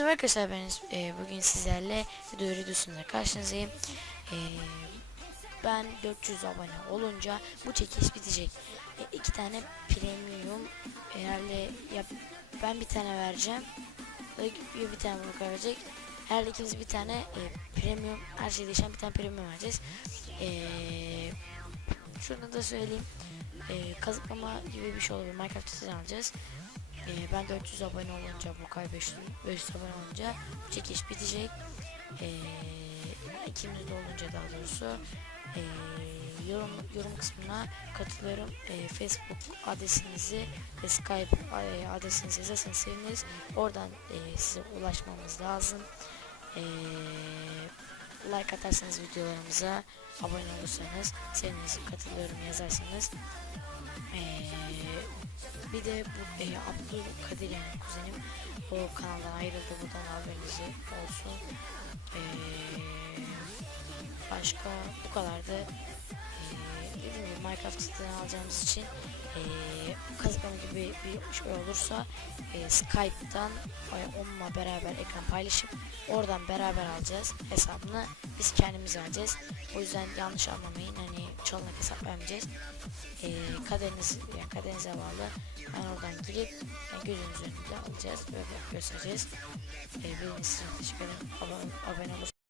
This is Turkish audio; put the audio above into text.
Arkadaşlar ben e, bugün sizlerle videosunda karşınızdayım. E, ben 400 abone olunca bu çekiliş bitecek. E, iki tane premium herhalde ya ben bir tane vereceğim. Ya bir tane bunu verecek. Herhalde ikimiz bir tane e, premium her şey değişen bir tane premium vereceğiz. E, şunu da söyleyeyim. E, kazıklama gibi bir şey olabilir. Minecraft sizden alacağız. Ee, ben 400 abone olunca bu kay 500, 500 abone olunca çekiş bitecek. Ee, ikimiz de olunca daha doğrusu ee, yorum yorum kısmına katılıyorum. Ee, Facebook adresinizi ve Skype e, adresinizi yazarsanız seviniriz. Oradan e, size ulaşmamız lazım. Ee, like atarsanız videolarımıza abone olursanız seviniriz. Katılıyorum yazarsanız. Ee, bir de bu e, Abdülkadir yani kuzenim o kanaldan ayrıldı buradan haberiniz olsun. Ee, başka bu kadardı. Dediğim gibi Minecraft siteden alacağımız için e, kazıklama gibi bir şey olursa e, Skype'dan onunla beraber ekran paylaşıp oradan beraber alacağız hesabını biz kendimiz alacağız. O yüzden yanlış anlamayın hani çalınak hesap vermeyeceğiz. E, kaderiniz yani kaderinize bağlı. Ben oradan girip yani gözünüzün önünde alacağız ve göstereceğiz. E, benim için teşekkür ederim. Abone, abone olursanız